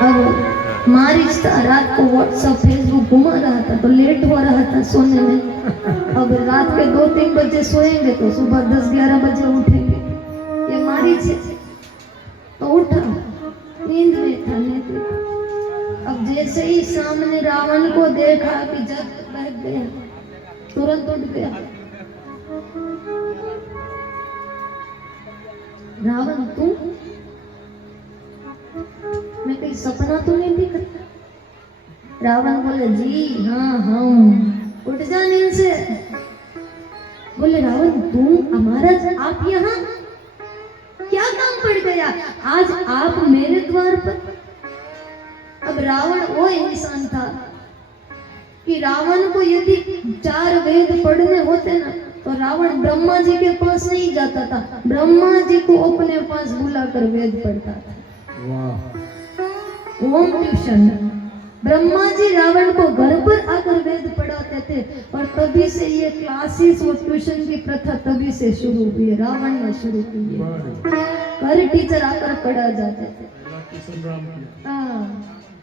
अब मारिच था रात को व्हाट्सएप फेसबुक घुमा रहा था तो लेट हो रहा था सोने में। अब रात के 2-3 बजे सोएंगे तो सुबह 10-11 बजे उठेंगे। ये मारिच है तो उठा, नींद में था नेत्र। अब जैसे ही सामने रावण को देखा कि जग बैठ गया, तुरंत उठ गया। रावण तू, मैं कहीं सपना तो नहीं दिखता? रावण बोले जी हाँ हम। उठ जा नींद से। बोले रावण तुम हमारा आप यहाँ क्या काम पड़ गया? आज आप मेरे द्वार पर। अब रावण वो इंसान था कि रावण को यदि 4 वेद पढ़ने होते ना तो रावण ब्रह्मा जी के पास नहीं जाता था, ब्रह्मा जी को अपने पास बुलाकर वेद पढ़ता था। ओम ट्यूशन। ब्रह्मा जी रावण को घर पर आकर वेद पढ़ाते थे और तभी से ये क्लासेस और ट्यूशन की प्रथा तभी से शुरू हुई, रावण ने शुरू की है। घर टीचर आकर पढ़ा जाते थे।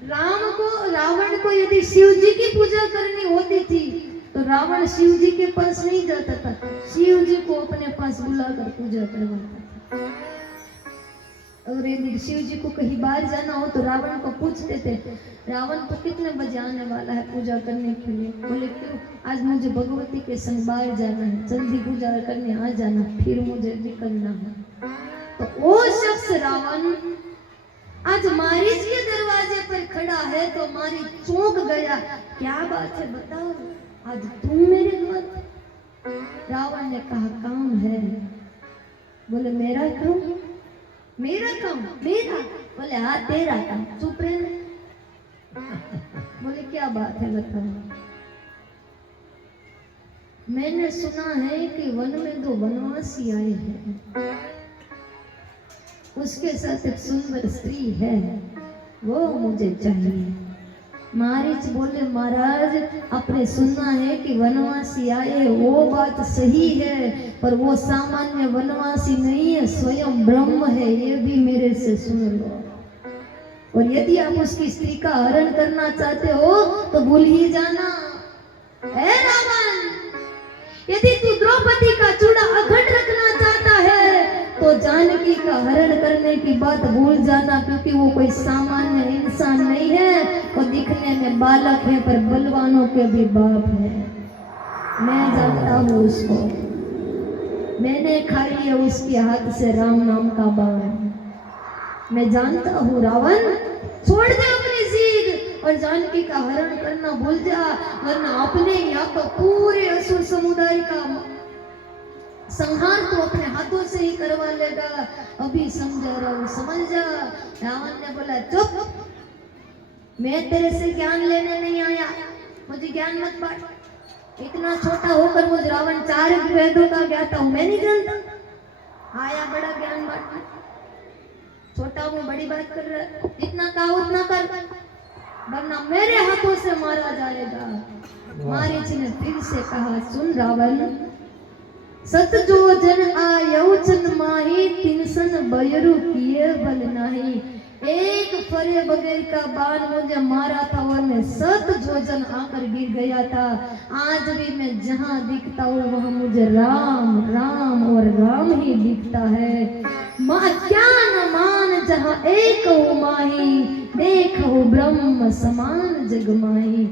रावण को यदि शिव जी की पूजा करनी होती थी तो रावण शिव जी के पास नहीं जाता था, शिव जी को अपने पास बुलाकर पूजा करवाता था। और यदि शिव जी को कहीं बाहर जाना हो तो रावण को पूछते थे रावण तो कितने बजे आने वाला है पूजा करने के लिए? बोले क्यों? आज मुझे भगवती के संग बाहर जाना है, जल्दी पूजा करने आ जाना, फिर मुझे निकलना है। तो वो शख्स रावण आज मारीच के दरवाजे पर खड़ा है तो मारीच चौंक गया। क्या बात है बताओ, आज तुम मेरे द्वार? रावण ने कहा काम है। बोले मेरा काम? मेरा काम? मेरा? बोले हाँ तेरा काम। चुप रहे। बोले क्या बात है बताओ। मैंने सुना है कि वन में 2 वनवासी आए हैं, उसके साथ एक सुंदर स्त्री है, वो मुझे चाहिए। मारीच बोले महाराज आपने सुना है कि वनवासी आए, वो बात सही है, पर वो सामान्य वनवासी नहीं है, स्वयं ब्रह्म है, ये भी मेरे से सुन लो। और यदि आप उसकी स्त्री का हरण करना चाहते हो तो भूल ही जाना। हे रावण, यदि तू द्रौपदी का चूड़ा अखंड रखना चाहता है तो जानकी का हरण करने की बात भूल जाना, क्योंकि वो कोई सामान्य इंसान नहीं है, वो दिखने में बालक है पर बलवानों के भी बाप है। मैं जानता हूँ उसको, मैंने खाई है उसके हाथ से राम नाम का बाण। मैं जानता हूँ रावण, छोड़ दे अपनी जिद और जानकी का हरण करना भूल जा, वरना अपने यहाँ तो पूरे असुर समुदाय का संहार तो अपने हाथों से ही करवा लेगा। अभी समझा रहा हूँ, समझ जा। रावण ने बोला चुप, मैं तेरे से ज्ञान लेने नहीं आया, मुझे ज्ञान मत बांट। इतना छोटा होकर मुझ रावण 4 वेदों का ज्ञाता हूँ, मैं नहीं जानता। आया बड़ा ज्ञान बांटने। छोटा हूँ, बड़ी बात कर रहा है, जितना कहा उतना कर, वरना मेरे हाथों से मारा जाएगा। मारीच ने फिर से कहा सुन रावण, सत जो जन आयोचन माही, तिनसन बयरु किए बल नाही। एक फरे बगैर का बाण मुझे मारा था और मैं 7 जोजन आकर गिर गया था। आज भी मैं जहाँ दिखता हूँ वहाँ मुझे राम राम और राम ही दिखता है। माँ ज्ञान मान जहाँ एक हो माही, देखो ब्रह्म समान जग माही।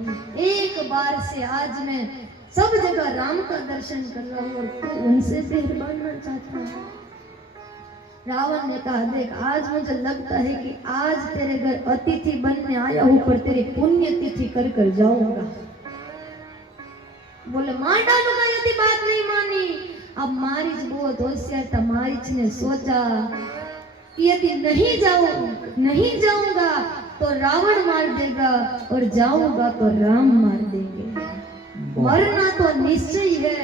एक बार से आज मैं सब जगह राम का दर्शन कर रहा हूँ और तू उनसे फिर बनना चाहता है। रावण ने कहा देख, आज मुझे लगता है कि आज तेरे घर अतिथि बनने आया हूँ पर तेरी पुण्य तिथि कर कर जाऊंगा। बोले मार डालूंगा यदि बात नहीं मानी। अब मारीच बहुत होशियार था, मारीच ने सोचा कि यदि नहीं जाऊंगा तो रावण मार देगा और जाऊंगा तो राम मार देंगे। मरना तो निश्चय है,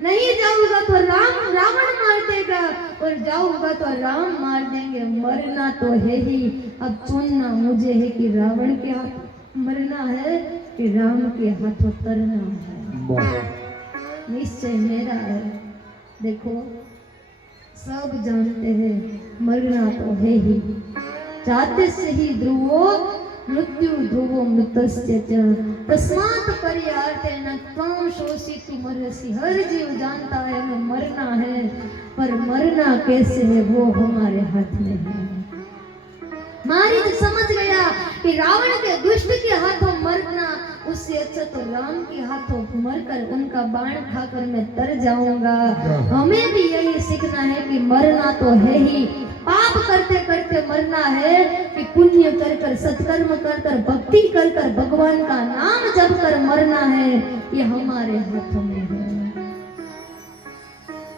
नहीं जाऊंगा तो रावण मार देगा और जाऊंगा तो राम मार देंगे। मरना तो है ही, अब चुनना मुझे है कि रावण के हाथ मरना है कि राम के हाथ उतरना है। निश्चय मेरा है। देखो सब जानते हैं मरना तो है ही, जाते से ही ध्रुवो मृत्यु ध्रुवो मृतस्य च तस्मात् पर्यार्थे न त्वां शोषितुं मरसि। हर जीव जानता है हमें मरना है, पर मरना कैसे है वो हमारे हाथ में है। मारीच समझ गया कि रावण के दुष्ट के हाथों मरना उससे अच्छा तो राम के हाथों मरकर उनका बाण खाकर मैं तर जाऊंगा। हमें भी यही सीखना है कि मरना तो है ही, पाप करते करते मरना है कि पुण्य कर कर सत्कर्म कर कर भक्ति कर कर भगवान का नाम जप कर मरना है, ये हमारे हाथों में है।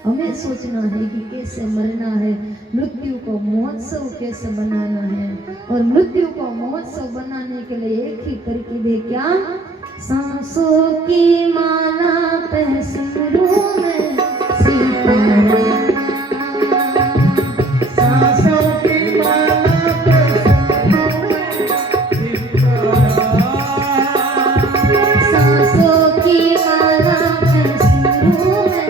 हमें सोचना है कि कैसे मरना है, मृत्यु को महोत्सव कैसे बनाना है। और मृत्यु को महोत्सव बनाने के लिए एक ही तरकीब है, क्या? सांसों की माला पे सिमरूं मैं सीताराम। सांसों की माला पे सांसों की माला पे सिमरूं मैं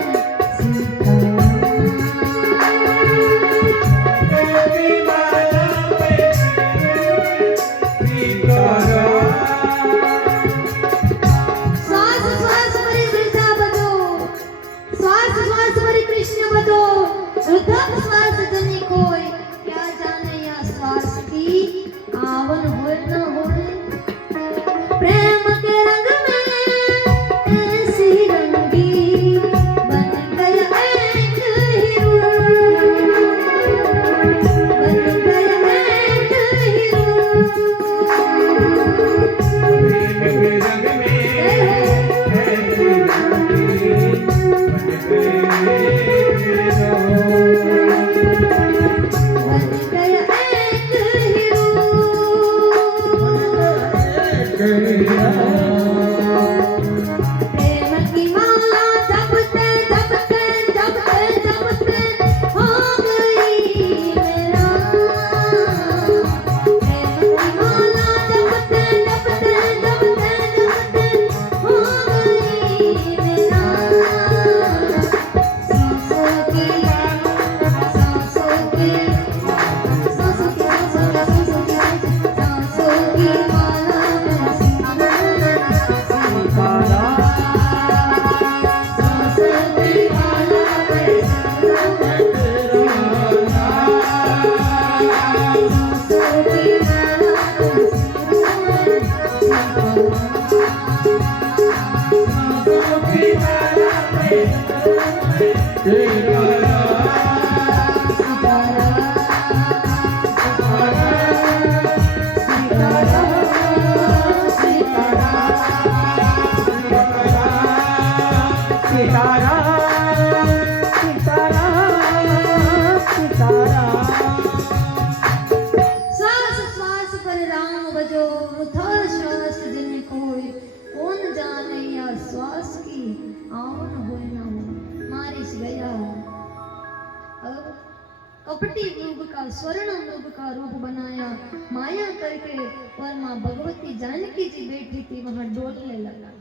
कपटी मृग का स्वर्ण मृग का रूप बनाया, माया करके और माँ भगवती जानकी जी बैठी थी वहां डोलने लगा।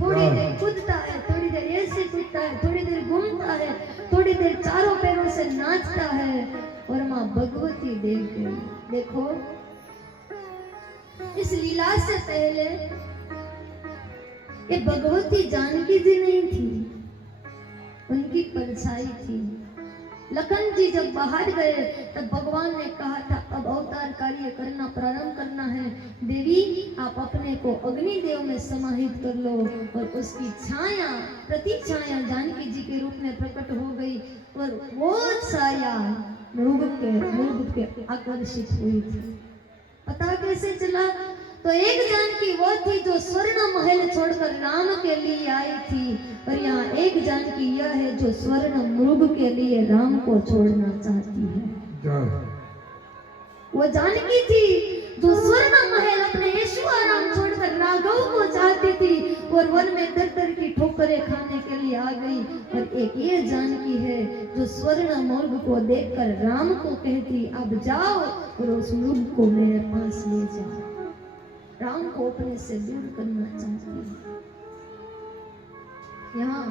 थोड़ी देर कूदता है, थोड़ी देर ऐसे कूदता है, थोड़ी देर घूमता है, थोड़ी देर चारों पैरों से नाचता है और माँ भगवती देख गई। देखो इस लीला से पहले ये भगवती जानकी जी नहीं थी, उनकी परछाई थी। लखन जी जब बाहर गए तब भगवान ने कहा था अब अवतार कार्य करना प्रारंभ करना है। देवी आप अपने को अग्निदेव में समाहित कर लो। और उसकी छाया प्रति छाया जानकी जी के रूप में प्रकट हो गई और वो छाया मृग के आकर्षित हुई थी। पता कैसे चला? तो एक जानकी वो थी जो स्वर्ण महल छोड़कर राम के लिए आई थी, और यहाँ एक जानकी यह है जो स्वर्ण मृग के लिए राम को छोड़ना चाहती है। वो जानकी थी जो स्वर्ण महल अपने ऐशोआराम छोड़कर राघव को चाहती थी और वन में दर दर की ठोकरें खाने के लिए आ गई। और एक ये जानकी है जो स्वर्ण मृग को देखकर राम को कहती अब जाओ और उस मृग को मेरे पास ले जाओ। राम को अपने से दूर करना चाहती है। यहाँ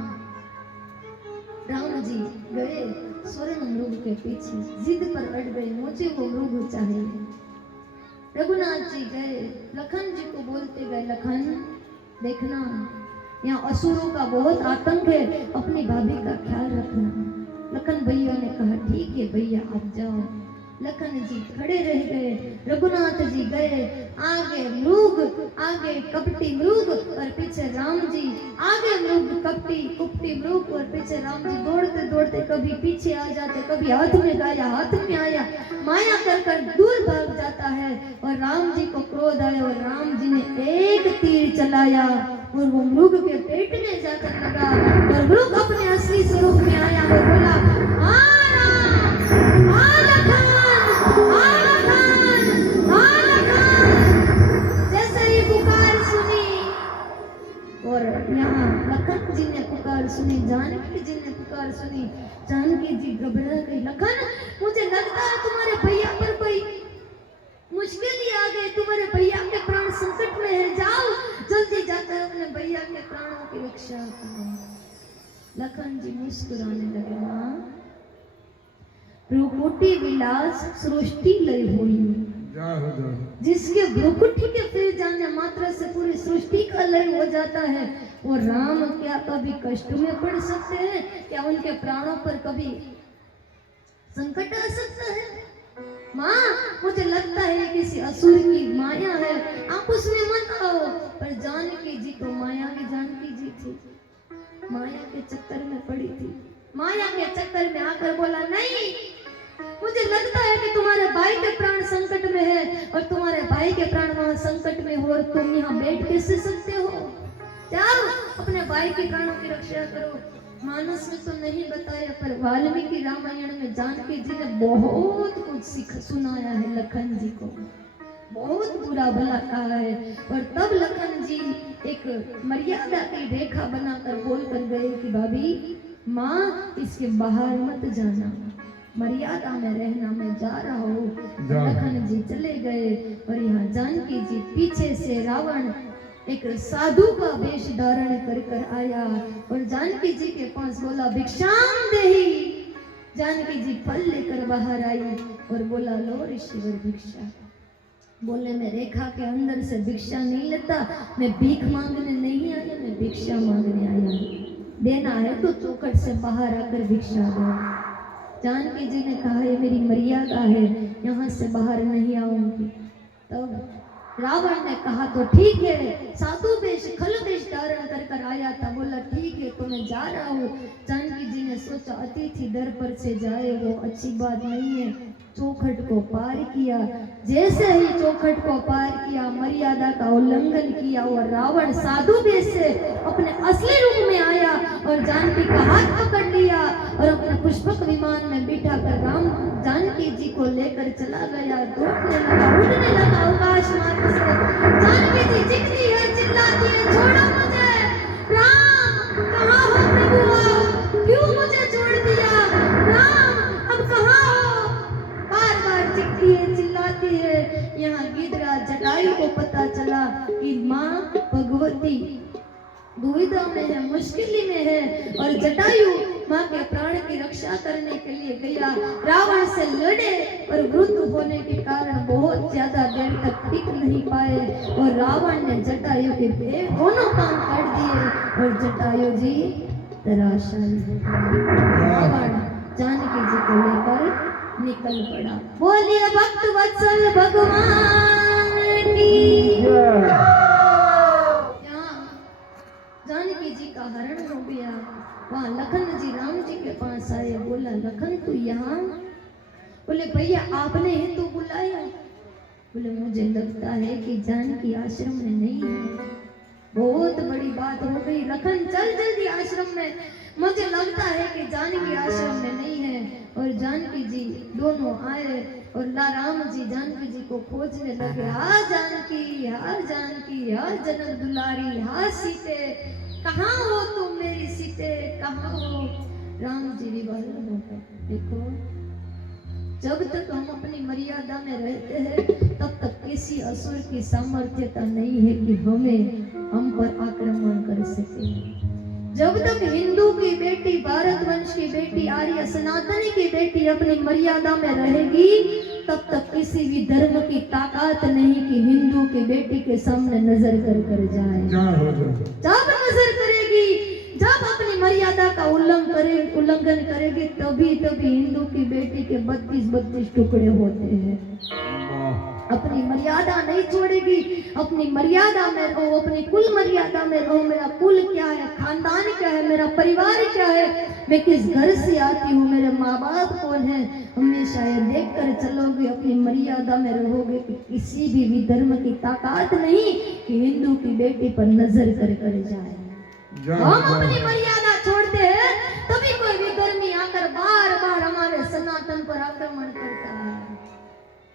राम जी गए स्वर्ण मृग के पीछे, जिद पर अड़ गए, मुझे वो मृग चाहिए। रघुनाथ जी गए, लखन जी को बोलते गए, लखन देखना यहाँ असुरों का बहुत आतंक है, अपनी भाभी का ख्याल रखना। लखन भैया ने कहा ठीक है भैया आप जाओ। लखन जी खड़े रह गए, रघुनाथ जी गए, आगे मृग, आगे कपटी मृग और पीछे राम जी, आगे मृग कपटी कुपटी मृग और पीछे राम जी, दौड़ते दौड़ते कभी पीछे आ जाते, कभी हाथ में गाया, हाथ में आया, माया कर कर दूर भाग जाता है। और राम जी को क्रोध आया और राम जी ने एक तीर चलाया और वो मृग के पेट में जाकर लगा और मृग अपने असली स्वरूप में आया और बोला जैसे ही पुकार सुनी और यहाँ लखन जी ने पुकार सुनी, जानकी जी ने पुकार सुनी, जानकी जी घबरा गई। लखन मुझे लगता है तुम्हारे भैया पर कोई मुश्किल ही आ गई, तुम्हारे भैया के प्राण संकट में है, जाओ जल्दी जाकर अपने भैया के प्राणों की रक्षा करो। लखन जी मुस्कुराने लगे, मां भ्रुकुटी विलास सृष्टि लय हुई, जिसके भ्रुकुटी के फिर जाने मात्र से पूरी सृष्टि का लय हो जाता है। और राम क्या कभी कष्ट में पड़ सकते हैं? क्या उनके प्राणों पर कभी संकट आ सकता है? माँ मुझे लगता है किसी असुर की माया है, आप उसमें मत आओ। पर जानकी जी तो माया की जानकी जी थी, माया के चक्कर में पड़ी थी, माया के चक्कर में आकर बोला नहीं, मुझे लगता है कि तुम्हारे भाई के प्राण संकट में है और तुम्हारे भाई के प्राण वहां संकट में हो और तुम यहाँ बैठ कैसे सकते हो? जाओ अपने भाई के प्राणों की रक्षा करो। मानस में तो नहीं बताया पर वाल्मीकि रामायण में जानकी जी ने बहुत कुछ सुनाया है, लखन जी को बहुत बुरा भला कहा है। और तब लखन जी एक मर्यादा की रेखा बनाकर बोल कर गए कि भाभी माँ इसके बाहर मत जाना, मर्यादा में रहना, मैं जा रहा हूँ। लखन जी चले गए और यहाँ जानकी जी पीछे से रावण एक साधु का वेश धारण कर कर आया और जानकी जी के पास बोला भिक्षाम देही। जानकी जी फल लेकर बाहर आई और बोला लो ऋषिवर भिक्षा। बोले मैं रेखा के अंदर से भिक्षा नहीं लेता, मैं भीख मांगने नहीं आया, मैं भिक्षा मांगने आया, देना है तो चौखट से बाहर आकर भिक्षा दो। जानकी जी ने कहा ये मेरी मर्यादा है, यहाँ से बाहर नहीं आऊंगी। तब रावण ने कहा तो ठीक है, साधु वेश खल वेश धारण कर कर आया था, बोला ठीक है तो मैं जा रहा हूँ। जानकी जी ने सोचा अतिथि दर पर से जाए वो अच्छी बात नहीं है, चौखट को पार किया। जैसे ही चौखट को पार किया, मर्यादा का उल्लंघन किया और रावण साधु वेश से अपने असली रूप में आया और जानकी का हाथ पकड़ लिया और अपने पुष्पक विमान में बिठा कर राम जानकी जी को लेकर चला गया, दौड़ने लगा, उड़ने लगा आकाश मार्ग से। जानकी जी चिल्लाती है, चिल्लाती है, छोड़ो मुझे, राम कहाँ हो प्रभु, क्यों मुझे छोड़ दिया, राम अब कहाँ हो, बार बार चिल्लाती है, चिल्लाती है। यहाँ गिद्धराज जटायु को पता चला कि माँ भगवती दुविधा में है, मुश्किल में है और जटायु माँ के प्राण की रक्षा करने के लिए गया, रावण से लड़े और वृद्ध होने के कारण बहुत ज्यादा देर तक टिक नहीं पाए और रावण ने जटायु के दोनों कान काट दिए और जटायु जी तराशायी हो गए। रावण जानकी जी को लेकर निकल पड़ा। बोलिए भक्त वत्सल भगवान की। जानकी जी का हरण हो गया। वहाँ लखन जी राम जी के पास आए, बोला लखन तू यहाँ? बोले भैया आपने ही तो बुलाया। बोले मुझे लगता है कि जानकी आश्रम में नहीं है, बहुत बड़ी बात हो गई, लखन चल जल्दी आश्रम में, मुझे लगता है कि जानकी आश्रम में नहीं है। और जानकी जी दोनों आए और राम जी जानकी जी को खोजने लगे, हा जानकी, हा जानकी, हा जनक दुलारी, हा सीते, कहाँ हो तुम मेरी सीते, कहाँ हो? राम जी विवल हो गए। देखो जब तक हम अपनी मर्यादा में रहते हैं तब तक किसी असुर की सामर्थ्यता नहीं है कि हम पर आक्रमण कर सके। जब तक हिंदू की बेटी, भारत वंश की बेटी, आर्य सनातनी की बेटी अपनी मर्यादा में रहेगी तब तक किसी भी धर्म की ताकत नहीं कि हिंदू की बेटी के सामने नजर कर जाए। जब नजर करेगी, जब अपनी मर्यादा का उल्लंघन करेगी, तभी हिंदू की बेटी के 32 टुकड़े होते हैं। अपनी मर्यादा नहीं छोड़ेगी, अपनी मर्यादा में रहो, अपनी कुल मर्यादा में रहो। मेरा कुल क्या है, खानदान क्या है, मेरा परिवार क्या है, मैं किस घर से आती हूँ, मेरे माँ बाप कौन है, हमेशा ये देख कर चलोगे, अपनी मर्यादा में रहोगे कि किसी भी धर्म की ताकत नहीं कि हिंदू की बेटी पर नजर कर जाए। हम अपनी मर्यादा छोड़ते हैं तभी कोई विधर्मी आकर बार बार हमारे सनातन पर आक्रमण करता है।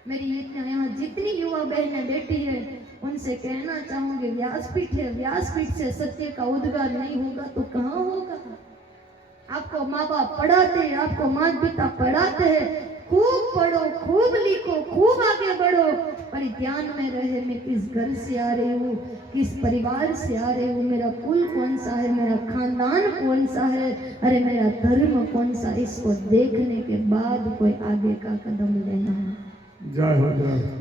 मेरी यहाँ जितनी युवा बहनें बैठी है उनसे कहना चाहूंगी, व्यासपीठ है, व्यासपीठ से सत्य का उद्गार नहीं होगा तो कहाँ होगा। आपको माँ बाप पढ़ाते हैं, आपको माता पिता पढ़ाते हैं, खूब पढ़ो, खूब लिखो, खूब आगे बढ़ो, पर ध्यान में रहे मैं किस घर से आ रही हूँ, किस परिवार से आ रही हूँ, मेरा कुल कौन सा है, मेरा खानदान कौन सा है, अरे मेरा धर्म कौन सा। इसको देखने के बाद कोई आगे का कदम लेना है।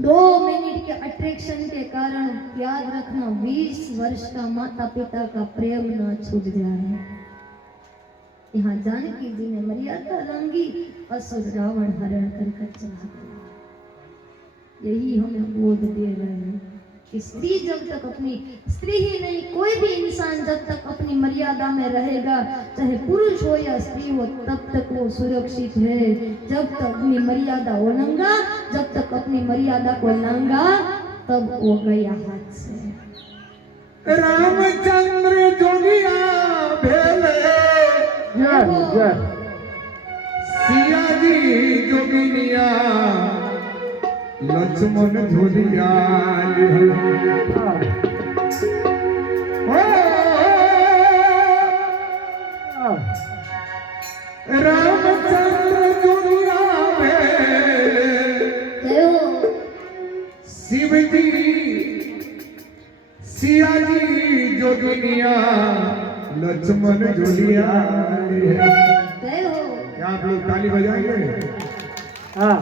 2 मिनट के अट्रैक्शन के कारण याद रखना 20 वर्ष का माता पिता का प्रेम ना छूट जाए। यहाँ जानकी जी ने मर्यादा लांगी, असुर रावण हरण कर चला गया। यही हमें बोध दे रहे हैं कि स्त्री जब तक अपनी, स्त्री ही नहीं कोई भी इंसान जब तक अपनी मर्यादा में रहेगा, चाहे पुरुष हो या स्त्री हो, तब तक वो सुरक्षित है। जब तक अपनी मर्यादा उल्लंघा, जब तक अपनी मर्यादा को लांगा, तब वो गया हाथ से। रामचंद्र जोगिया भेले, सिया जी जोगिनिया, लक्ष्मण झोलिया, रामचंद्र जोगिया भेले, शिव जी सिया जी जोगिनिया, लक्ष्मण झोलिया। क्या आप लोग ताली बजाएंगे? हाँ।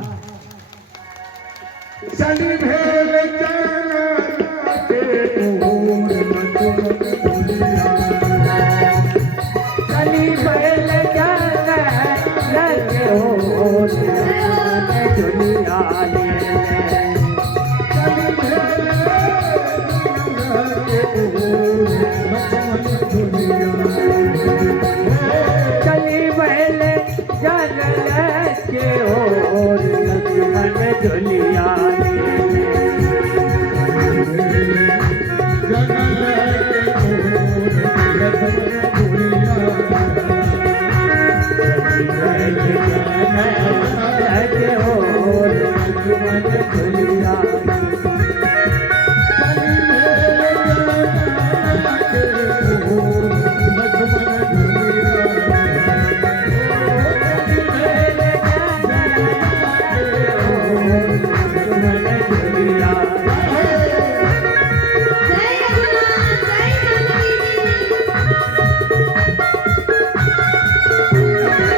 चली भेल जाते ओर लक्ष्मण झोलिया, चली भेल जाते ओर लक्ष्मण झोलिया, चली भेल जाते ओर लक्ष्मण झोलिया, चली भेल जाते ओर लक्ष्मण झोलिया।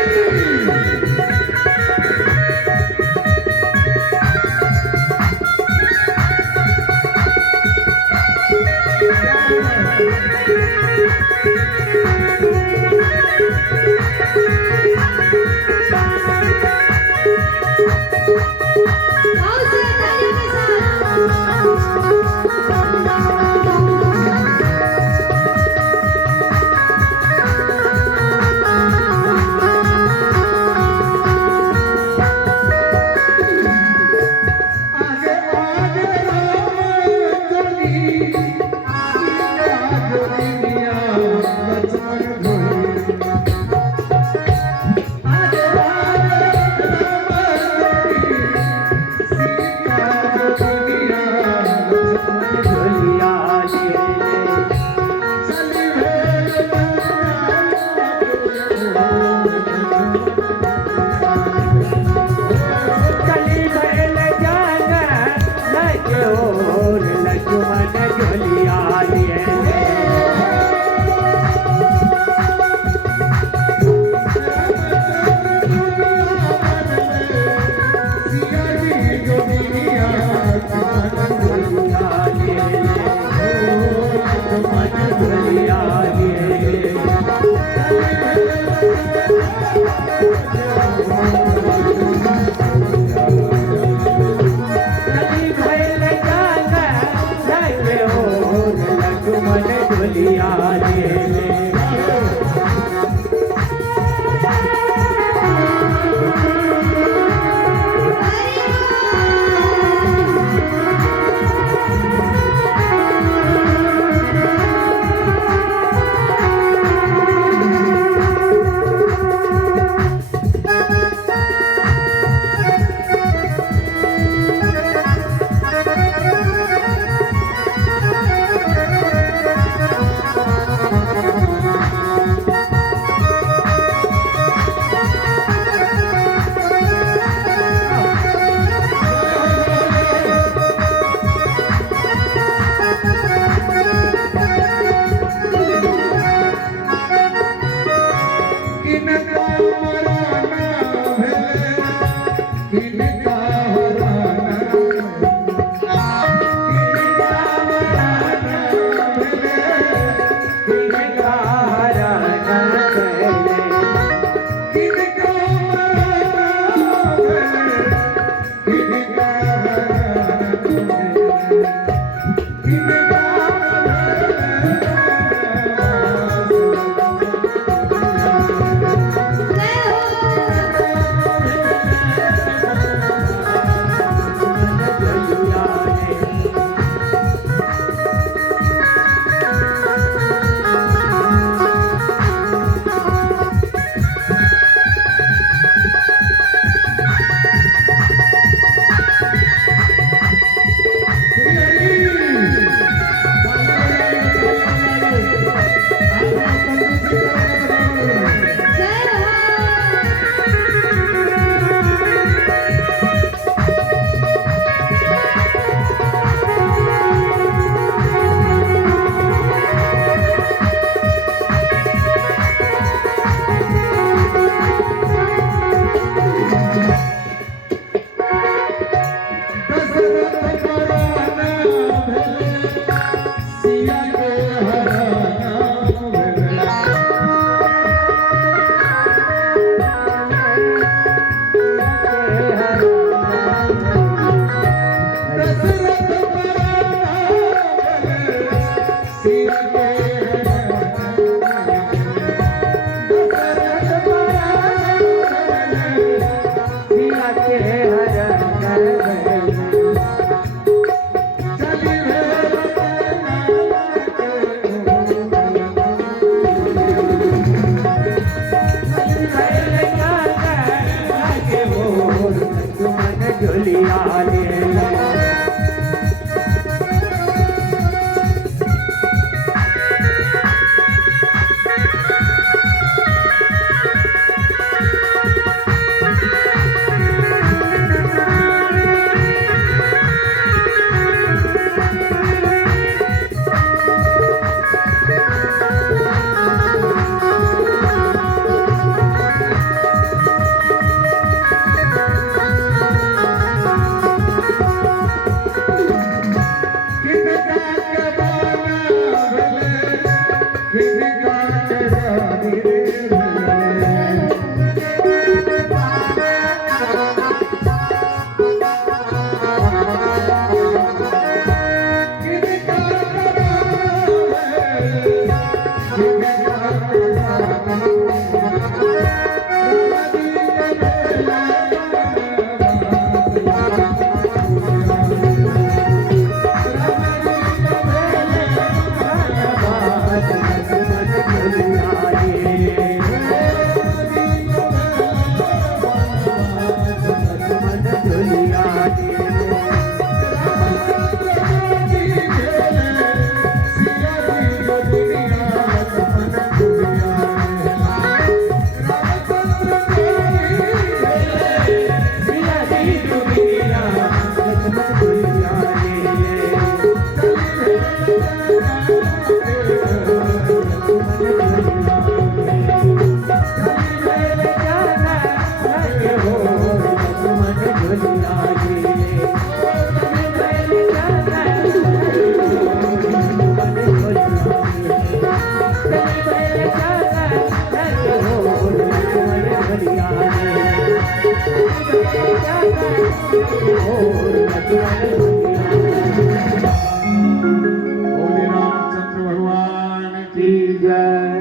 बोले रामचंद्र भगवान की जय।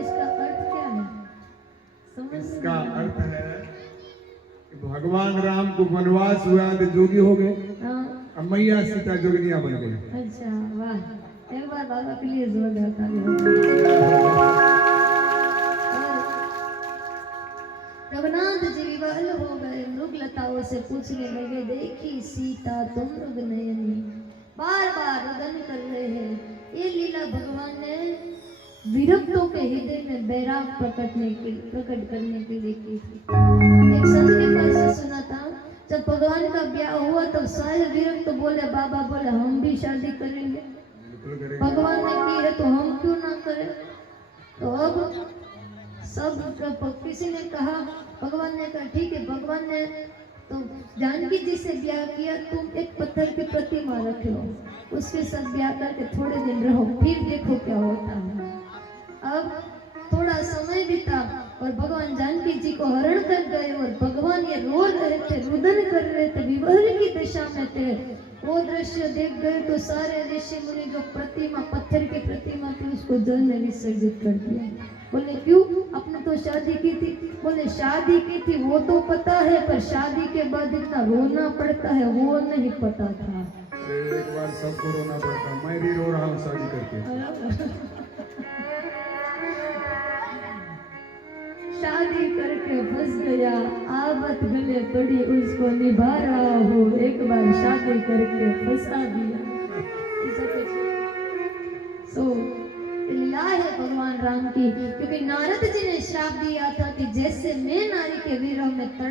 इसका अर्थ क्या है? समझ इसका अर्थ है कि भगवान राम को वनवास हुआ तो जोगी हो गए, हाँ, अब मैया सीता जोगिनिया बन गई। अच्छा वाह, एक बार बाबा के लिए जोरदार ताली हो। रघुनाथ जी विवल हो गए, मृग लताओं से पूछने लगे, देखी सीता तुम मृग नयनी, बार बार रुदन कर रहे हैं। ये लीला भगवान ने विरक्तों के हृदय में बैराग प्रकट करने के लिए की थी। एक संत के पास से सुना था, जब भगवान का ब्याह हुआ तब सारे विरक्त बोले, बाबा बोले हम भी शादी करेंगे। भगवान ने की है तो हम क्यों ना करें। तो अब सब किसी ने कहा, भगवान ने कहा ठीक है। भगवान ने तो जानकी जी से ब्याह किया, तुम एक पत्थर की प्रतिमा रख लो, उसके साथ ब्याह करके थोड़े दिन रहो, फिर देखो क्या होता है। अब थोड़ा समय बीता और भगवान जानकी जी को हरण कर गए और भगवान ये रो रहे थे, रुदन कर रहे थे, विवहर की दशा में थे। वो दृश्य देख गए तो सारे ऋषि मुनि जो प्रतिमा, पत्थर की प्रतिमा थी, उसको जल में विसर्जित कर दिया। बोले क्यों? आपने तो शादी की थी। बोले शादी की थी वो तो पता है, पर शादी के बाद इतना रोना पड़ता है वो नहीं पता था। एक बार सबको रोना पड़ता, मैं भी रो रहा हूँ शादी करके। शादी करके फंस गया, आबत गले पड़ी, उसको निभा रहा हो, एक बार शादी करके फंसा दिया। लीला है भगवान राम की, क्योंकि नारद जी ने श्राप दिया था कि जैसे मैं नारी के विरह में तड़प